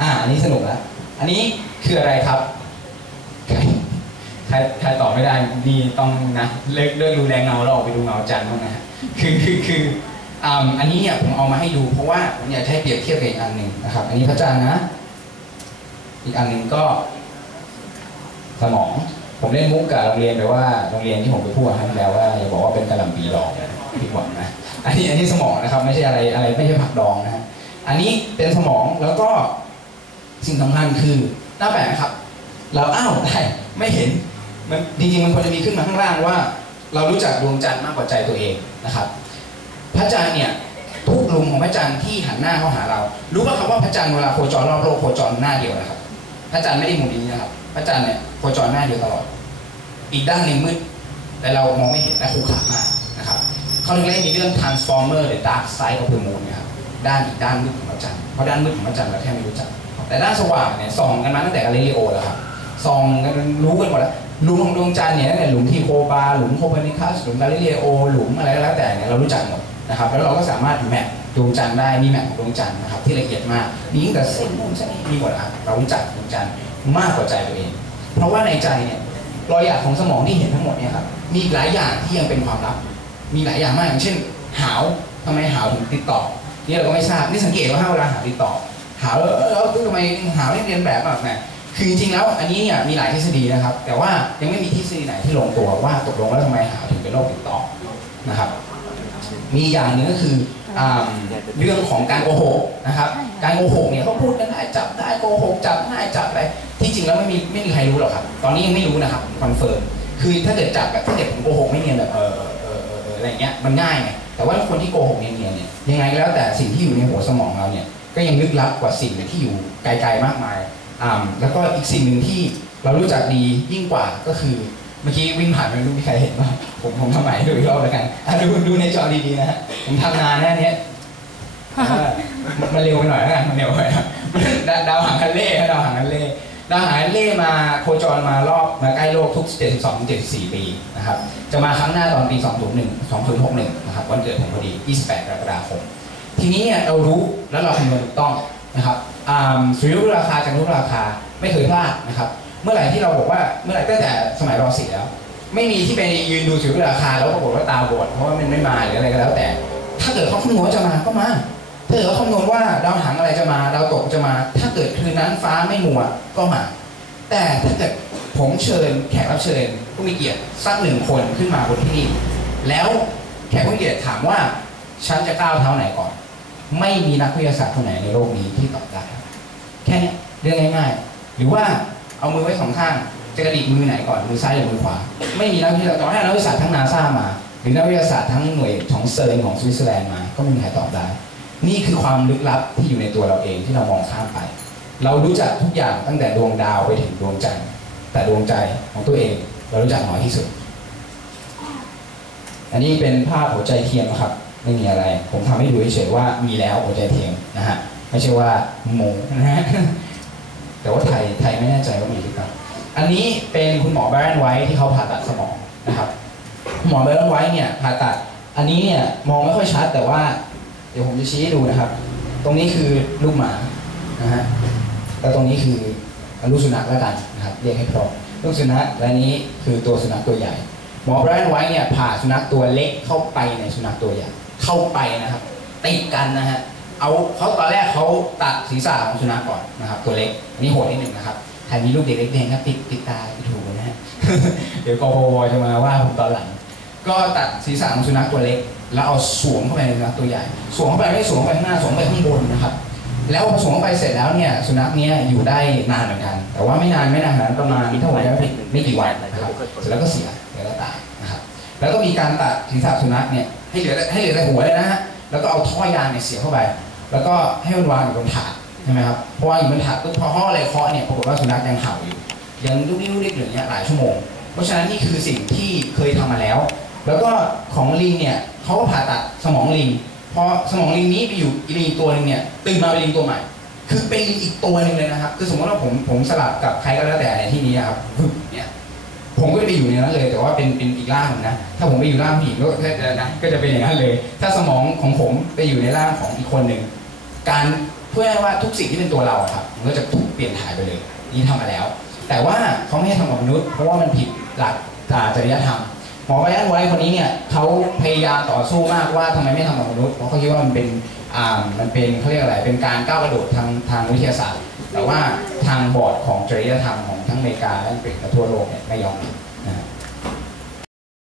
อ่าอันนี้สนุกแล้วอันนี้คืออะไรครับใครใครตอบไม่ได้นี่ต้องนะเลิกเลิกดูแรงเงาแล้วออกไปดูเงาจันทร์บ้างนะฮะคือคือคืออ่าอันนี้เนี่ยผมเอามาให้ดูเพราะว่าผมอยากให้เปรียบเทียบกับอีกอันหนึ่งนะครับ อันนี้พระจันทร์นะ อีกอันหนึ่งก็ สมอง ผมเล่นมุกกับโรงเรียนไปว่าโรงเรียนที่ผมไปพูดครั้งแล้วว่าอย่าบอกว่าเป็นกระหลำปีดองนะผิดหวังนะอันนี้อันนี้สมองนะครับ ไม่ใช่อะไรอะไรไม่ใช่ผักดองนะฮะอันนี้เป็นสมองแล้วก็ สิ่งสำคัญคือหน้าแปลกนะครับ เราอ้าวได้ไม่เห็นมันจริงๆมันควรจะมีขึ้นมาข้างล่างว่า เรารู้จักดวงจันทร์มากกว่าใจตัวเองนะครับ พระจันทร์เนี่ยทุกลุมของพระจันทร์ที่หันหน้าเข้าหาเรา รู้ป่ะครับว่าพระจันทร์เวลาโคจรรอบโลกโคจรหน้าเดียวนะครับ พระจันทร์ไม่ได้หมุนอย่างนี้นะครับ พระจันทร์เนี่ยโคจรหน้าเดียวตลอด อีกด้านหนึ่งมืดแต่เรามองไม่เห็นและขรุขระมากนะครับเขาถึงเรียกมีเรื่อง transformer หรือ dark side of the moon นะครับด้านอีกด้านมืดของพระจันทร์เพราะด้านมืดของพระจันทร์เราแทบไม่รู้จัก แต่ด้านสว่างเนี่ยส่องกันมาตั้งแต่กาลิเลโอแล้วครับส่องกันรู้กันหมดแล้วหลุมของดวงจันทร์เนี่ยตั้งแต่หลุมที่โคบาหลุมโคเปนิคัสหลุมกาลิเลโอหลุมอะไรก็แล้วแต่เนี่ยเรารู้จักหมดนะครับแล้วเราก็สามารถแมปดวงจันทร์ได้มีแมปของดวงจันทร์นะครับที่ละเอียดมากมีตั้งแต่เส้นนู่นเส้นนี้มีหมดอะเรารู้จักดวงจันทร์มากกว่าใจตัวเอง เพราะว่าในใจเนี่ยรอยหยักของสมองที่เห็นทั้งหมดเนี่ยครับมีหลายอย่างที่ยังเป็นความลับ มีหลายอย่างมากอย่างเช่น หาวทำไมหาวถึงติดต่อนี่เราก็ไม่ทราบนี่สังเกตว่าถ้าเวลาหาวติดต่อ หาแล้วแล้วทำไมหาวเรียนแบบแบบไหนคือจริงๆแล้วอันนี้เนี่ยมีหลายทฤษฎีนะครับ แต่ว่ายังไม่มีทฤษฎีไหนที่ลงตัวว่าตกลงแล้วทำไมหาถึงเป็นโรคติดต่อนะครับ มีอย่างหนึ่งก็คืออเรื่องของการโกหกนะครับ การโกหกเนี่ยเขาพูดกันได้จับได้โกหกจับได้จับอะไรที่จริงแล้วไม่มีไม่มีใครรู้หรอกครับ ตอนนี้ยังไม่รู้นะครับคอนเฟิร์มคือถ้าเกิดจับแบบถ้าเกิดผมโกหกไม่เนียนแบบเออเออเออเออเอออะไรเงี้ยมันง่ายไงแต่ว่าคนที่โกหกเนียนๆเนี่ยยังไงก็แล้วแต่สิ่งที่อยู่ในหัวสมองเราเนี่ย ก็ยังลึกลับกว่าสิ่งที่อยู่ไกลๆมากมายอ่าแล้วก็อีกสิ่งหนึ่งที่เรารู้จักดียิ่งกว่าก็คือเมื่อกี้วิ่งผ่านไปไม่รู้มีใครเห็นป่ะผมผมทำใหม่ให้ดูอีกรอบแล้วกันอะดูดูในจอดีๆนะฮะผมทำนานแน่เนี้ยมันเร็วไปหน่อยแล้วกันมันเร็วไปนะดาดาวหางคันเล่ครับดาวหางคันเล่ดาวหางคันเล่มาโคจรมารอบมาใกล้โลกทุก 72 74 ปีนะครับจะมาครั้งหน้าตอนปี 201 2061 นะครับวันเกิดผมพอดี 28 กรกฎาคม ทีนี้เนี่ยเรารู้แล้วเราคำนวณถูกต้องนะครับสุริยุปราคาจันทรุปราคาไม่เคยพลาดนะครับ เมื่อไหร่ที่เราบอกว่าเมื่อไหร่ตั้งแต่สมัยรอสี่แล้ว ไม่มีที่ไปยืนดูสุริยุปราคาแล้วปรากฏว่าตาบอดเพราะว่ามันไม่มาหรืออะไรก็แล้วแต่ ถ้าเกิดเขาคำนวณว่าจะมาก็มาถ้าเกิดเขาคำนวณว่าดาวหางอะไรจะมาดาวตกจะมา ถ้าเกิดคืนนั้นฟ้าไม่มัวก็มา แต่ถ้าเกิดผมเชิญแขกรับเชิญผู้มีเกียรติสักหนึ่งคนขึ้นมาบนที่นี่แล้วแขกผู้มีเกียรติถามว่า ฉันจะก้าวเท้าไหนก่อน ไม่มีนักวิทยาศาสตร์คนไหนในโลกนี้ที่ตอบได้ แค่นี้เรื่องง่าย ๆ หรือว่าเอามือไว้สองข้างจะกระดิกมือไหนก่อนมือซ้ายหรือมือขวา ไม่มีนักวิทยาศาสตร์ต่อให้นักวิทยาศาสตร์ทั้งนาซามา หรือนักวิทยาศาสตร์ทั้งหน่วยของเซิร์นของสวิตเซอร์แลนด์มา ก็ไม่มีใครตอบได้ นี่คือความลึกลับที่อยู่ในตัวเราเองที่เรามองข้ามไป เรารู้จักทุกอย่างตั้งแต่ดวงดาวไปถึงดวงจันทร์แต่ดวงใจของตัวเองเรารู้จักน้อยที่สุด อันนี้เป็นภาพหัวใจเทียมนะครับ ไม่มีอะไร ผมทำให้ดูเฉยๆว่ามีแล้วหัวใจเทียมนะฮะไม่ใช่ว่าโมนะฮะแต่ว่าไทยไทยไม่แน่ใจว่ามีหรือเปล่าอันนี้เป็นคุณหมอแบรนไว้ที่เขาผ่าตัดสมองนะครับ หมอแบรนไว้เนี่ยผ่าตัด อันนี้เนี่ยมองไม่ค่อยชัดแต่ว่า เดี๋ยวผมจะชี้ให้ดูนะครับ ตรงนี้คือลูกหมานะฮะแล้วตรงนี้คือลูกสุนัขแล้วกันนะครับเรียกให้พร้อมลูกสุนัขและนี้คือตัวสุนัขตัวใหญ่ หมอแบรนไว้เนี่ยผ่าสุนัขตัวเล็กเข้าไปในสุนัขตัวใหญ่ เข้าไปนะครับติดกันนะฮะเอาเขาตอนแรกเขาตัดศีรษะของสุนัขก่อนนะครับ ตัวเล็กอันนี้โหดนิดหนึ่งนะครับใครมีลูกเด็กเล็กแดงก็ติดติดตาติดหูนะฮะเดี๋ยวกพวจะมาว่าผมตอนหลัง ก็ตัดศีรษะของสุนัขตัวเล็ก แล้วเอาสวมเข้าไปในสุนัขตัวใหญ่สวมเข้าไปไม่สวมเข้าไปข้างหน้าสวมเข้าไปข้างบนนะครับแล้วพอสวมเข้าไปเสร็จแล้วเนี่ยสุนัขเนี้ยอยู่ได้นานเหมือนกัน แต่ว่าไม่นานไม่นานนั้นประมาณถ้าผมจำไม่ผิดไม่กี่วันนะครับเสร็จแล้วก็เสียเดี๋ยวก็ตายนะครับ แล้วก็มีการตัดศีรษะสุนัขเนี่ยให้เหลือให้เหลือแต่หัวเลยนะฮะแล้วก็เอาท่อยางเนี่ยเสียบเข้าไป แล้วก็ให้มันวางอยู่บนถาดใช่ไหมครับพอวางอยู่บนถาดปุ๊บพอห่ออะไรเคาะเนี่ยปรากฏว่าสุนัขยังเห่าอยู่ยังลุกนิ้วลุกอย่างเงี้ยหลายชั่วโมง เพราะฉะนั้นนี่คือสิ่งที่เคยทำมาแล้ว แล้วก็ของลิงเนี่ยเขาก็ผ่าตัดสมองลิงพอสมองลิงนี้ไปอยู่ลิงตัวหนึงเนี่ยตื่นมาเป็นลิงตัวใหม่ คือเป็นลิงอีกตัวหนึ่งเลยนะครับ คือสมมติว่าผมผมสลับกับใครก็แล้วแต่ในที่นี้ครับปึ๊บเนี่ย ผมก็ไปอยู่ในนั้นเลย แต่ว่าเป็นเป็นอีกร่างนะ ถ้าผมไปอยู่ร่างผู้หญิงก็จะนะก็จะเป็นอย่างนั้นเลย ถ้าสมองของผมไปอยู่ในร่างของอีกคนหนึ่งการเพื่อให้ว่าทุกสิ่งที่เป็นตัวเราครับมันก็จะถูกเปลี่ยนถ่ายไปเลย นี่ทำมาแล้ว แต่ว่าเขาไม่ให้ทำกับมนุษย์เพราะว่ามันผิดหลักอ่าจริยธรรมหมอไบรอันไว้คนนี้เนี่ยเขาพยายามต่อสู้มากว่าทำไมไม่ทำกับมนุษย์เพราะเขาคิดว่ามันเป็นอ่ามันเป็นเขาเรียกอะไรเป็นการก้าวกระโดดทางทางวิทยาศาสตร์ แต่ว่าทางบอร์ดของจริยธรรมของทั้งอเมริกาและอังกฤษและทั่วโลกเนี่ยไม่ยอม